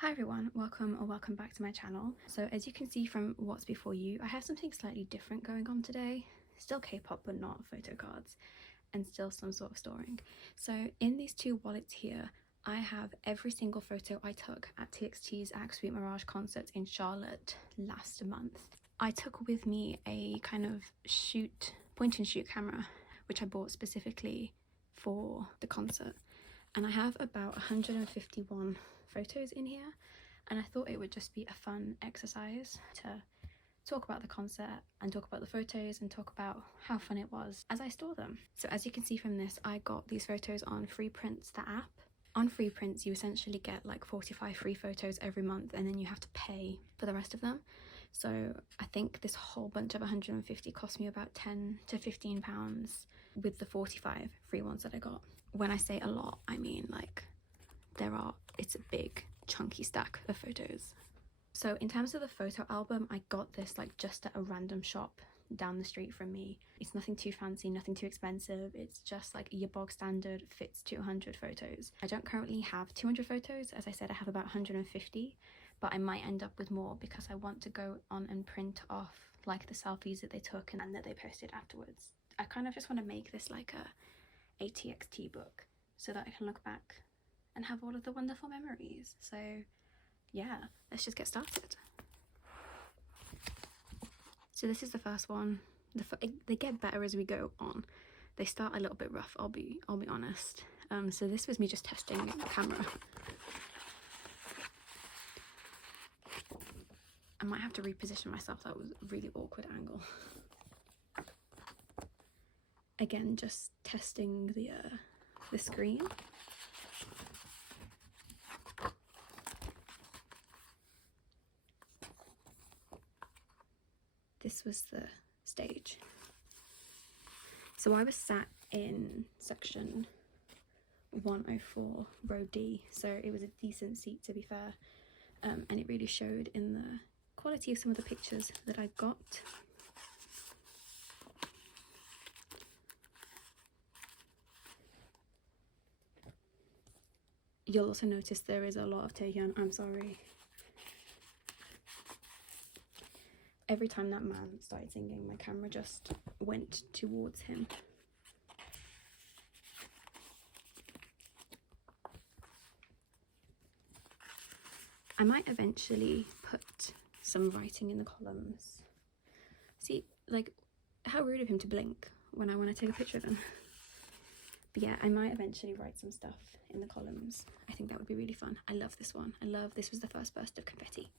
Hi everyone, welcome back to my channel. So as you can see from what's before you, I have something slightly different going on today. Still K-pop but not photo cards, and still some sort of storing. So in these two wallets here, I have every single photo I took at TXT's Act Sweet Mirage concert in Charlotte last month. I took with me a kind of point and shoot camera, which I bought specifically for the concert. And I have about 151 photos in here, and I thought it would just be a fun exercise to talk about the concert and talk about the photos and talk about how fun it was as I store them. So as you can see from this, I got these photos on Freeprints, the app. On Freeprints you essentially get like 45 free photos every month, and then you have to pay for the rest of them. So I think this whole bunch of 150 cost me about 10 to 15 pounds with the 45 free ones that I got. When I say a lot, I mean like it's a big chunky stack of photos. So in terms of the photo album, I got this like just at a random shop down the street from me. It's nothing too fancy, nothing too expensive. It's just like your bog standard fits 200 photos. I don't currently have 200 photos. As I said, I have about 150, but I might end up with more because I want to go on and print off like the selfies that they took and that they posted afterwards. I kind of just want to make this like a TXT book so that I can look back and have all of the wonderful memories. So yeah, let's just get started. So this is the first one. They get better as we go on. They start a little bit rough, I'll be honest. So this was me just testing the camera. I might have to reposition myself, that was a really awkward angle. Again, just testing the screen. This was the stage. So I was sat in section 104, row D, so it was a decent seat to be fair, and it really showed in the quality of some of the pictures that I got. You'll also notice there is a lot of Taehyun, I'm sorry. Every time that man started singing, my camera just went towards him. I might eventually put some writing in the columns. See, like, how rude of him to blink when I want to take a picture of him. But yeah, I might eventually write some stuff in the columns. I think that would be really fun. I love this one. This was the first burst of confetti.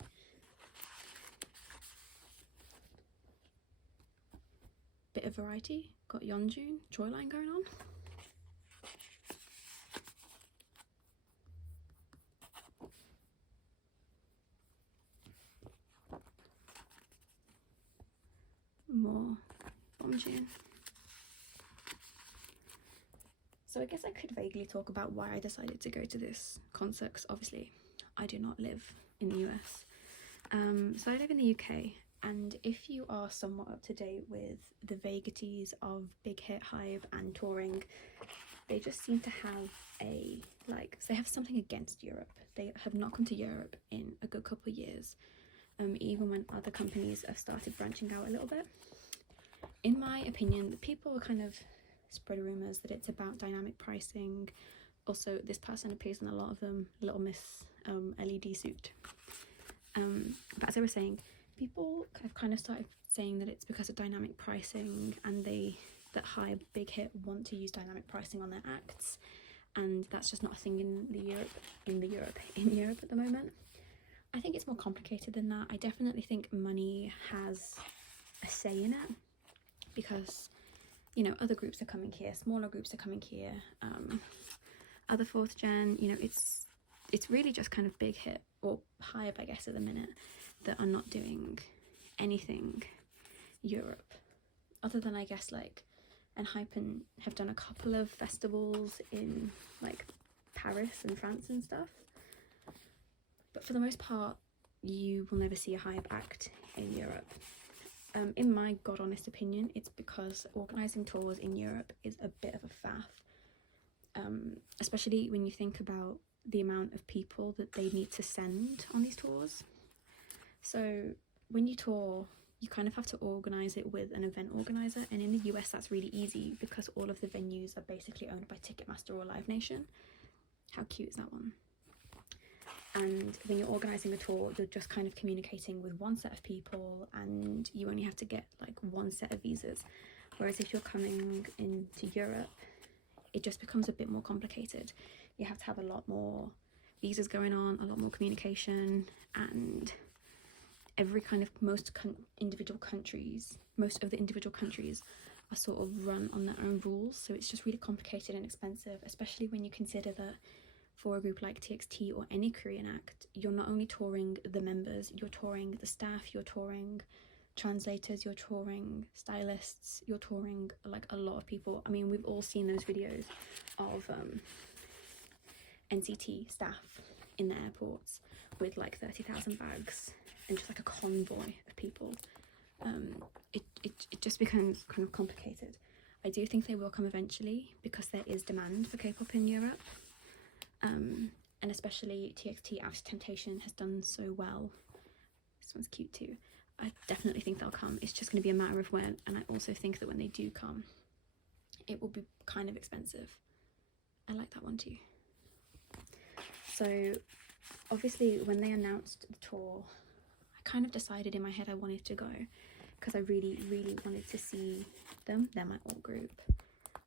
Bit of variety. Got Yeonjun, Troyline going on. More Yeonjun. So I guess I could vaguely talk about why I decided to go to this concert, because obviously I do not live in the US. So I live in the UK, and if you are somewhat up to date with the vagaries of Big Hit, Hive and touring, they just seem to have they have something against Europe. They have not come to Europe in a good couple of years, even when other companies have started branching out a little bit. In my opinion, people are kind of spread rumours that it's about dynamic pricing. Also, this person appears in a lot of them, Little Miss LED suit. But as I was saying, people have kind of started saying that it's because of dynamic pricing, and that High Big Hit want to use dynamic pricing on their acts, and that's just not a thing in Europe at the moment. I think it's more complicated than that. I definitely think money has a say in it, because you know, other groups are coming here, smaller groups are coming here, other fourth gen, you know, it's really just kind of Big Hit or Hive, I guess, at the minute, that are not doing anything Europe, other than I guess like ENHYPEN have done a couple of festivals in like Paris and France and stuff, but for the most part you will never see a Hive act in Europe. In my god honest opinion, it's because organising tours in Europe is a bit of a faff, especially when you think about the amount of people that they need to send on these tours. So when you tour, you kind of have to organise it with an event organiser, and in the US that's really easy because all of the venues are basically owned by Ticketmaster or Live Nation. How cute is that one? And when you're organising a tour, you're just kind of communicating with one set of people, and you only have to get like one set of visas. Whereas if you're coming into Europe, it just becomes a bit more complicated. You have to have a lot more visas going on, a lot more communication, and every kind of most of the individual countries are sort of run on their own rules. So it's just really complicated and expensive, especially when you consider that for a group like TXT or any Korean act, you're not only touring the members, you're touring the staff, you're touring translators, you're touring stylists, you're touring like a lot of people. I mean, we've all seen those videos of NCT staff in the airports with like 30,000 bags and just like a convoy of people. It just becomes kind of complicated. I do think they will come eventually because there is demand for K-pop in Europe, and especially TXT After Temptation has done so well. This one's cute too. I definitely think they'll come. It's just going to be a matter of when, and I also think that when they do come, it will be kind of expensive. I like that one too. So obviously when they announced the tour, I kind of decided in my head I wanted to go because I really wanted to see them. They're my alt group,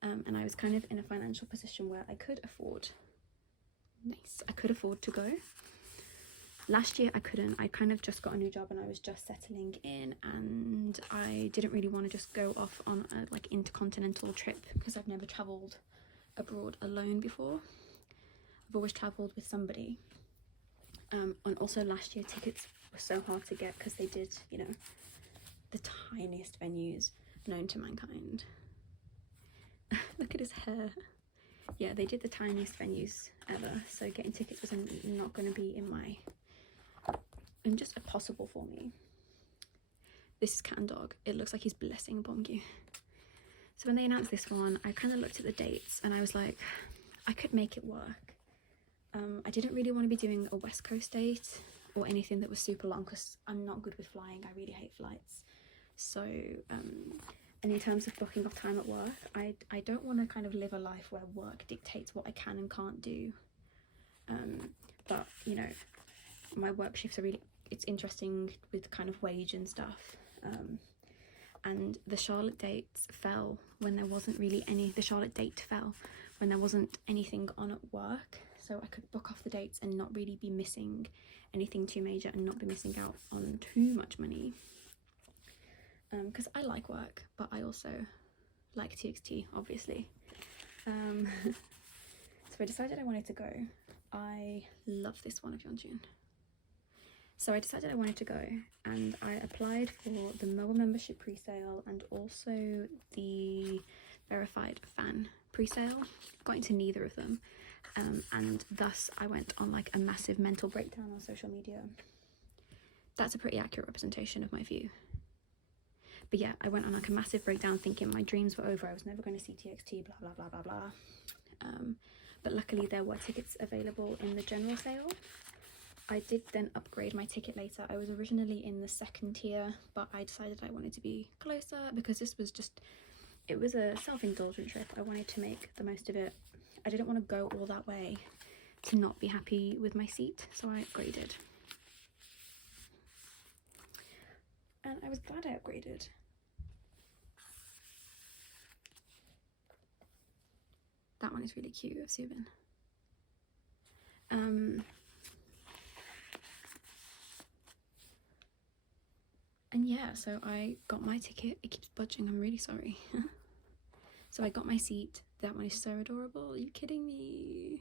and I was kind of in a financial position where I could afford to go. Last year I couldn't. I kind of just got a new job and I was just settling in, and I didn't really want to just go off on a like intercontinental trip because I've never travelled abroad alone before. I've always travelled with somebody. And also last year tickets were so hard to get because they did, you know, the tiniest venues known to mankind. Look at his hair. Yeah, they did the tiniest venues ever, so getting tickets was not going to be in just impossible for me. This is Cat and Dog. It looks like he's blessing Bongyu. So when they announced this one, I kind of looked at the dates and I was like, I could make it work. I didn't really want to be doing a West Coast date or anything that was super long because I'm not good with flying. I really hate flights. So, and in terms of booking off time at work, I don't want to kind of live a life where work dictates what I can and can't do. But, you know, my work shifts are really, it's interesting with kind of wage and stuff. And the Charlotte dates fell when there wasn't really any, the Charlotte date fell when there wasn't anything on at work. So I could book off the dates and not really be missing anything too major and not be missing out on too much money. Because I like work, but I also like TXT, obviously. So I decided I wanted to go. I love this one of Yeonjun. So I decided I wanted to go, and I applied for the MOA membership pre-sale and also the verified fan pre-sale. Got into neither of them. And thus I went on like a massive mental breakdown on social media. That's a pretty accurate representation of my view. But yeah, I went on like a massive breakdown thinking my dreams were over. I was never going to see TXT, blah, blah, blah, blah, blah. But luckily there were tickets available in the general sale. I did then upgrade my ticket later. I was originally in the second tier, but I decided I wanted to be closer because this was just, it was a self-indulgent trip. I wanted to make the most of it. I didn't want to go all that way to not be happy with my seat, so I upgraded. And I was glad I upgraded. That one is really cute of Subin. And yeah, so I got my ticket. It keeps budging, I'm really sorry. So I got my seat. That one is so adorable. Are you kidding me?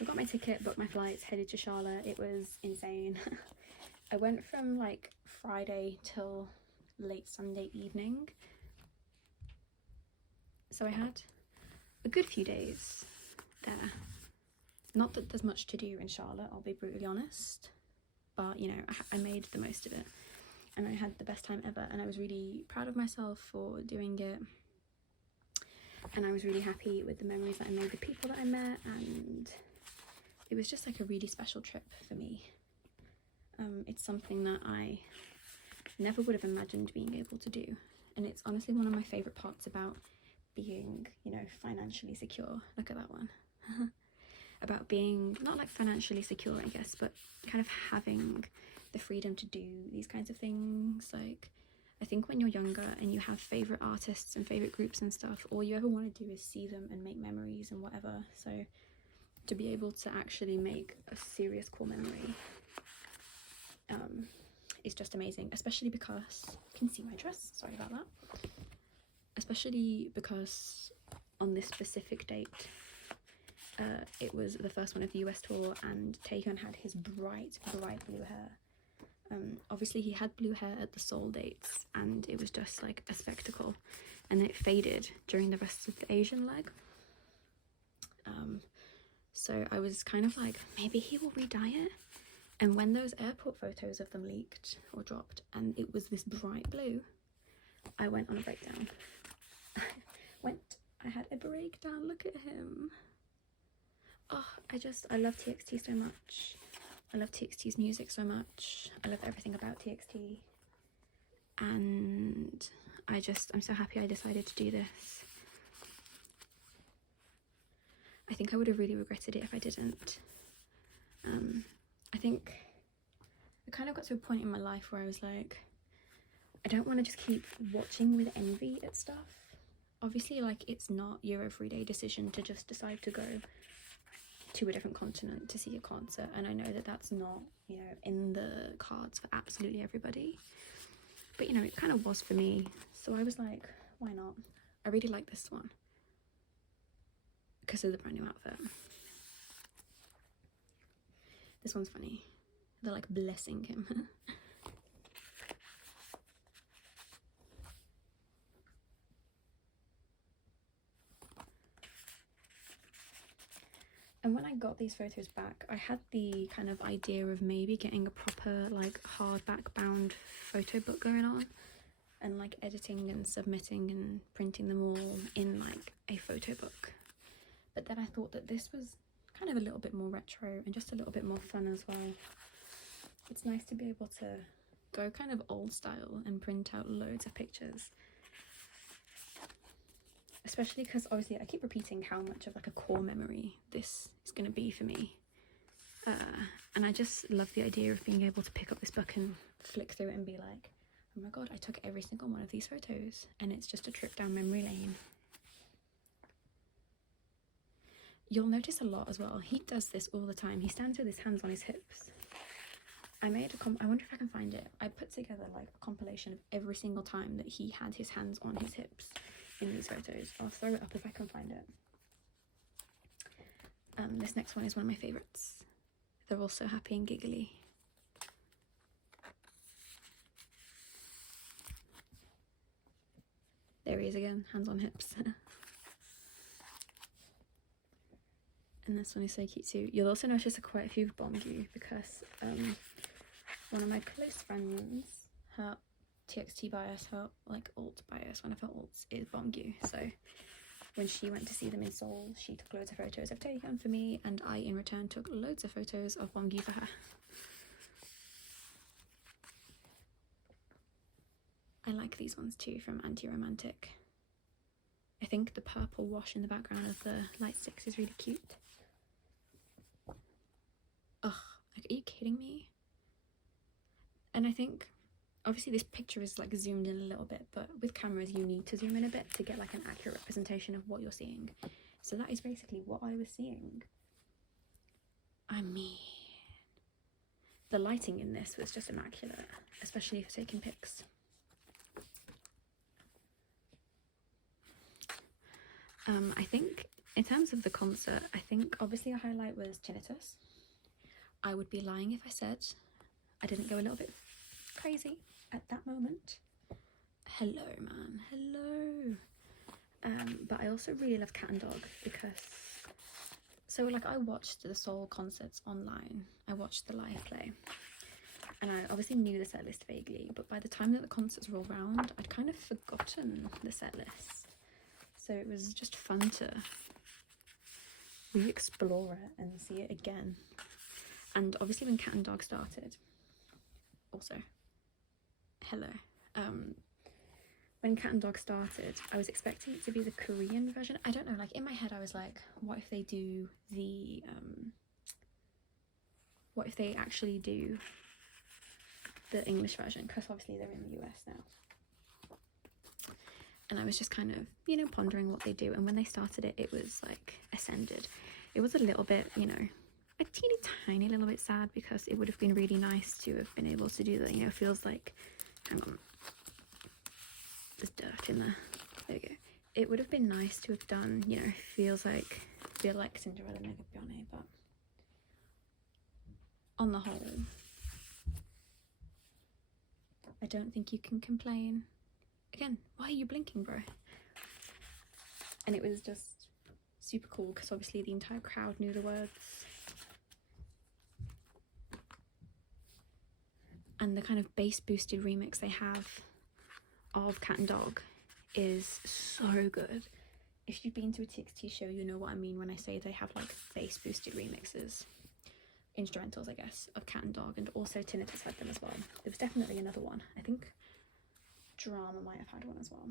I got my ticket, booked my flights, headed to Charlotte. It was insane. I went from like Friday till late Sunday evening. So I had a good few days there. Not that there's much to do in Charlotte, I'll be brutally honest. But, you know, I made the most of it. And I had the best time ever. And I was really proud of myself for doing it. And I was really happy with the memories that I made, the people that I met, and it was just like a really special trip for me. It's something that I never would have imagined being able to do, and it's honestly one of my favourite parts about being, you know, financially secure. Look at that one. About being not like financially secure, I guess, but kind of having the freedom to do these kinds of things. Like, I think when you're younger and you have favourite artists and favourite groups and stuff, all you ever want to do is see them and make memories and whatever. So to be able to actually make a serious core memory is just amazing, especially because you can see my dress, sorry about that, especially because on this specific date it was the first one of the US tour, and Taehyun had his bright blue hair. Obviously he had blue hair at the Seoul dates and it was just like a spectacle, and it faded during the rest of the Asian leg. So I was kind of like, maybe he will re-dye it. And when those airport photos of them leaked or dropped and it was this bright blue, I went on a breakdown. I had a breakdown, look at him. Oh, I love TXT so much. I love TXT's music so much. I love everything about TXT. And I'm so happy I decided to do this. I think I would have really regretted it if I didn't. I think I kind of got to a point in my life where I was like, I don't want to just keep watching with envy at stuff. Obviously, like, it's not your everyday decision to just decide to go to a different continent to see a concert, and I know that that's not, you know, in the cards for absolutely everybody, but you know, it kind of was for me. So I was like, why not? I really like this one because of the brand new outfit. This one's funny. They're like blessing him. And when I got these photos back, I had the kind of idea of maybe getting a proper like hardback bound photo book going on, and like editing and submitting and printing them all in like a photo book. But then I thought that this was kind of a little bit more retro and just a little bit more fun as well. It's nice to be able to go kind of old style and print out loads of pictures. Especially because obviously I keep repeating how much of like a core memory this is going to be for me. And I just love the idea of being able to pick up this book and flick through it and be like, oh my god, I took every single one of these photos, and it's just a trip down memory lane. You'll notice a lot as well, he does this all the time. He stands with his hands on his hips. I wonder if I can find it. I put together like a compilation of every single time that he had his hands on his hips in these photos. I'll throw it up if I can find it. This next one is one of my favourites. They're all so happy and giggly. There he is again, hands on hips. And this one is so cute too. You'll also notice quite a few Bongyu because one of my close friends, her TXT bias, her like alt bias, one of her alts is Bongyu. So when she went to see them in Seoul, she took loads of photos of Taehyun for me, and I in return took loads of photos of Bongyu for her. I like these ones too from Anti-Romantic. I think the purple wash in the background of the light sticks is really cute. Ugh, like, are you kidding me? And I think obviously this picture is like zoomed in a little bit, but with cameras you need to zoom in a bit to get like an accurate representation of what you're seeing. So that is basically what I was seeing. I mean, the lighting in this was just immaculate, especially for taking pics. I think in terms of the concert, I think obviously a highlight was Tinnitus. I would be lying if I said I didn't go a little bit crazy at that moment. Hello, man, hello. But I also really love Cat and Dog because, so like, I watched the Seoul concerts online. I watched the live play, and I obviously knew the set list vaguely, but by the time that the concerts were all round, I'd kind of forgotten the set list. So it was just fun to re-explore it and see it again. And obviously when Cat and Dog started, also, hello, when Cat and Dog started, I was expecting it to be the Korean version. I don't know, like in my head I was like, what if they do the, what if they actually do the English version, because obviously they're in the US now. And I was just kind of, you know, pondering what they do. And when they started it, it was like ascended. It was a little bit, you know, a teeny tiny little bit sad, because it would have been really nice to have been able to do that. You know, feels like, hang on, there's dirt in there. There we go. It would have been nice to have done, you know, feel like Cinderella Mega Bione, but on the whole, I don't think you can complain. Again, why are you blinking, bro? And it was just super cool, because obviously the entire crowd knew the words. And the kind of bass boosted remix they have of Cat and Dog is so good. If you've been to a TXT show, you know what I mean when I say they have like bass boosted remixes. Instrumentals, I guess, of Cat and Dog, and also Tinnitus had them as well. There was definitely another one. I think Drama might have had one as well.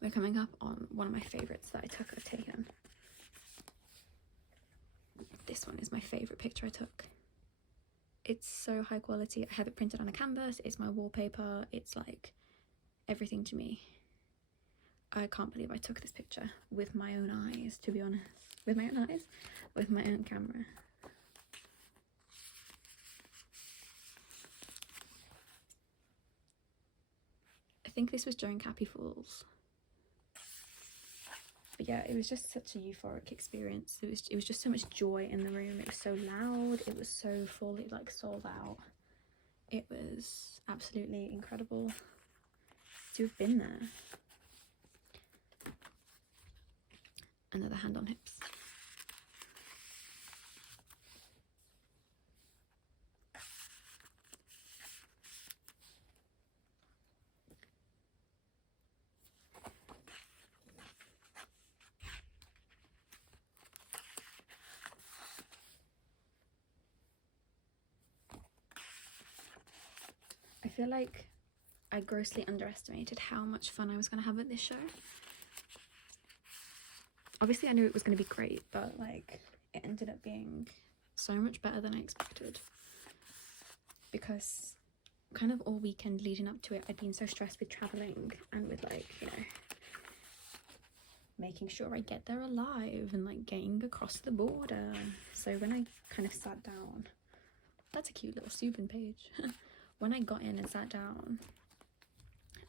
We're coming up on one of my favourites that I've taken. This one is my favourite picture I took. It's so high quality. I have it printed on a canvas. It's my wallpaper. It's like everything to me. I can't believe I took this picture with my own eyes, to be honest. With my own eyes? With my own camera. I think this was during Happy Fools. But yeah, it was just such a euphoric experience. It was just so much joy in the room. It was so loud. It was so fully like sold out. It was absolutely incredible to have been there. Another hand on hips. I feel like I grossly underestimated how much fun I was going to have at this show. Obviously I knew it was going to be great, but like it ended up being so much better than I expected, because kind of all weekend leading up to it I'd been so stressed with traveling and with like, you know, making sure I get there alive and like getting across the border. So when I kind of sat down, that's a cute little Subin page. When I got in and sat down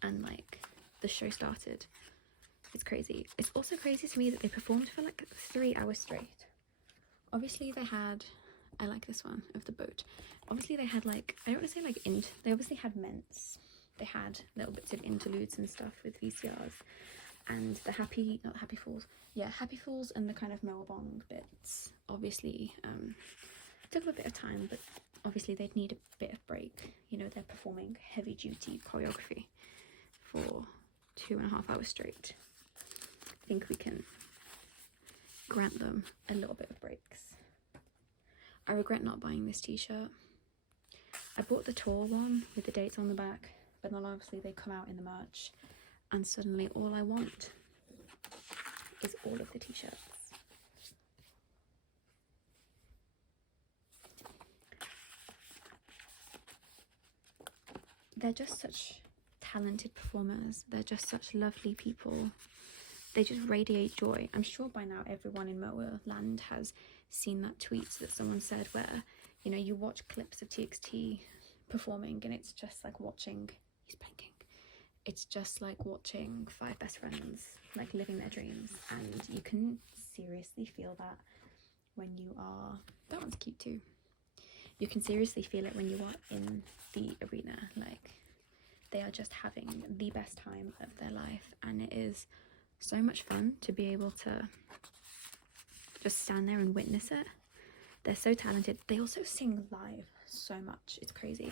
and like the show started, it's crazy. It's also crazy to me that they performed for like 3 hours straight. Obviously they had, I like this one of the boat. Obviously they had like, I don't want to say like they obviously had ments. They had little bits of interludes and stuff with VCRs, and the Happy Fools and the kind of Moabong bits obviously took a bit of time, but obviously they'd need a bit of break. You know, they're performing heavy duty choreography for 2.5 hours straight. I think we can grant them a little bit of breaks. I regret not buying this t-shirt. I bought the tour one with the dates on the back, but then obviously they come out in the merch, and suddenly all I want is all of the t-shirts. They're just such talented performers. They're just such lovely people. They just radiate joy. I'm sure by now everyone in Moa land has seen that tweet that someone said where, you know, you watch clips of TXT performing and it's just like watching, he's blinking, it's just like watching 5 best friends like living their dreams, and you can seriously feel that when you are, that one's cute too, you can seriously feel it when you are in the arena. Like, they are just having the best time of their life, and it is so much fun to be able to just stand there and witness it. They're so talented. They also sing live so much, it's crazy.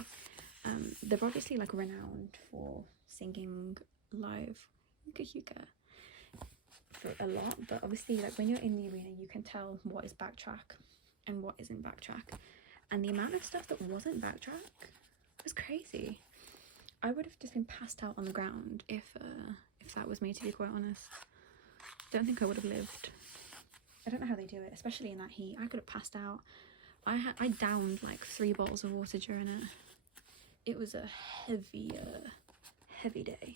They're obviously like renowned for singing live, for for a lot, but obviously like when you're in the arena you can tell what is backtrack and what isn't backtrack, and the amount of stuff that wasn't backtrack was crazy. I would have just been passed out on the ground if that was me, to be quite honest. Don't think I would have lived. I don't know how they do it, especially in that heat. I could have passed out. I downed like 3 bottles of water during it. It was a heavy day.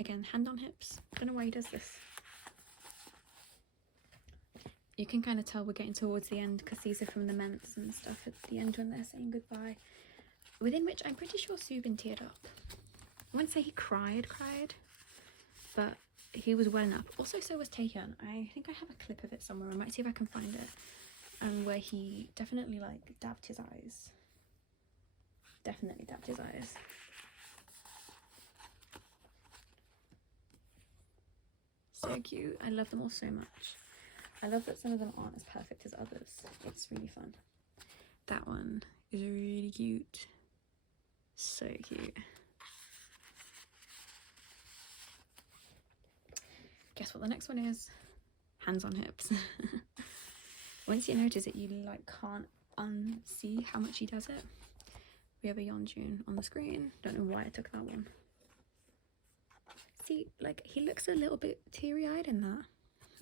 Again, hand on hips. Don't know why he does this. You can kind of tell we're getting towards the end because these are from the ments and stuff at the end when they're saying goodbye. Within which I'm pretty sure Subin teared up. I wouldn't say he cried, but he was welling up. Also, so was Taehyun. I think I have a clip of it somewhere. I might see if I can find it. Where he definitely like dabbed his eyes. Definitely dabbed his eyes. So cute. I love them all so much. I love that some of them aren't as perfect as others. It's really fun. That one is really cute. So cute. Guess what the next one is? Hands on hips. Once you notice it, you like can't unsee how much he does it. We have a Yeonjun on the screen. Don't know why I took that one. See, like he looks a little bit teary-eyed in that.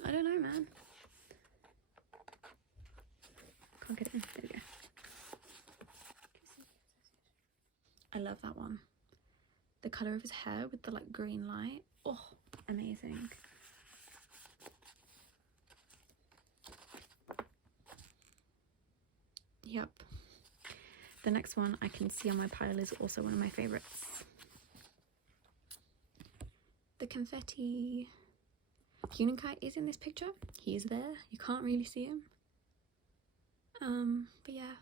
I don't know, man. Can't get it in. There we go. I love that one. The colour of his hair with the like green light. Oh, amazing. Yep. The next one I can see on my pile is also one of my favourites. The confetti. Huninkai is in this picture. He is there. You can't really see him. But yeah.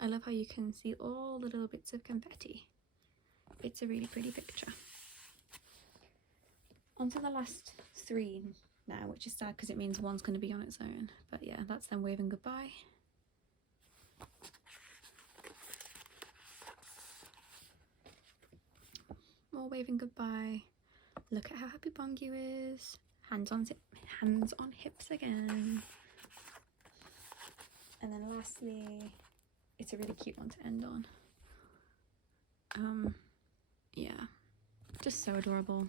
I love how you can see all the little bits of confetti. It's a really pretty picture. On to the last 3 now, which is sad because it means one's going to be on its own. But yeah, that's them waving goodbye. More waving goodbye. Look at how happy Bongyu is. Hands on hips again. And then lastly, it's a really cute one to end on. Yeah, just so adorable.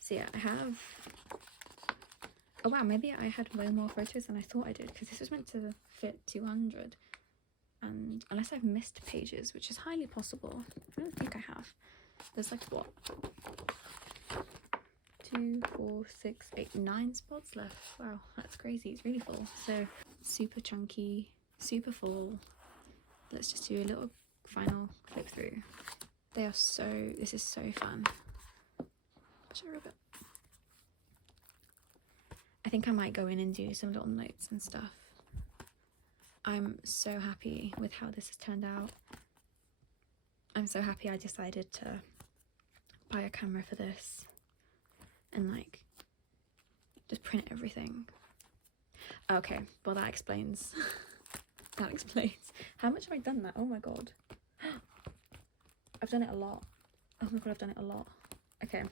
So yeah, I have, oh wow, maybe I had way more photos than I thought I did, because this was meant to fit 200, and unless I've missed pages, which is highly possible, I don't think I have. There's like what, 2, 4, 6, 8, 9 spots left. Wow, that's crazy. It's really full. So super chunky, super full. Let's just do a little final flip through. They are so, this is so fun. Should I rub it? I think I might go in and do some little notes and stuff. I'm so happy with how this has turned out. I'm so happy I decided to buy a camera for this and like just print everything. Okay, well that explains. That explains. How much have I done that? Oh my god. I've done it a lot. Oh my god, I've done it a lot. Okay.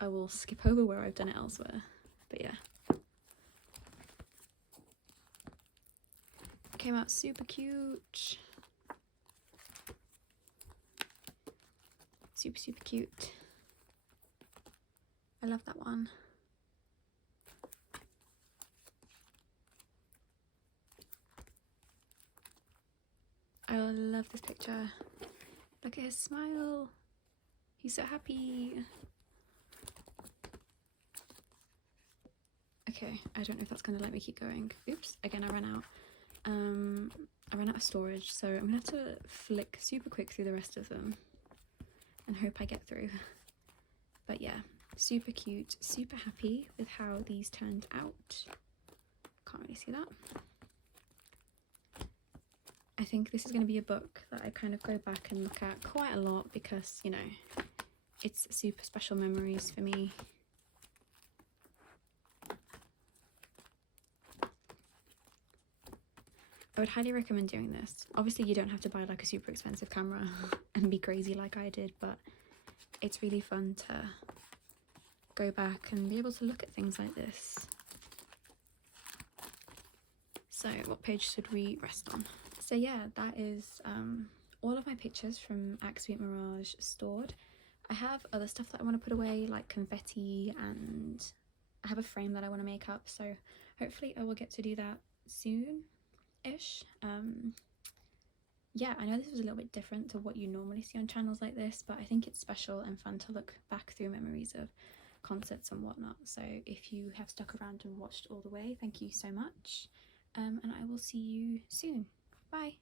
I will skip over where I've done it elsewhere. But yeah. Came out super cute. Super, super cute. I love that one. I love this picture. Look at his smile. He's so happy. Okay, I don't know if that's gonna let me keep going. Oops, again I ran out. I ran out of storage, so I'm gonna have to flick super quick through the rest of them and hope I get through. But yeah, super cute, super happy with how these turned out. Can't really see that. I think this is going to be a book that I kind of go back and look at quite a lot because, you know, it's super special memories for me. I would highly recommend doing this. Obviously you don't have to buy like a super expensive camera and be crazy like I did, but it's really fun to go back and be able to look at things like this. So what page should we rest on? So yeah, that is all of my pictures from Absolute Mirage stored. I have other stuff that I want to put away, like confetti, and I have a frame that I want to make up, so hopefully I will get to do that soon-ish. Yeah, I know this was a little bit different to what you normally see on channels like this, but I think it's special and fun to look back through memories of concerts and whatnot. So if you have stuck around and watched all the way, thank you so much, and I will see you soon. Bye.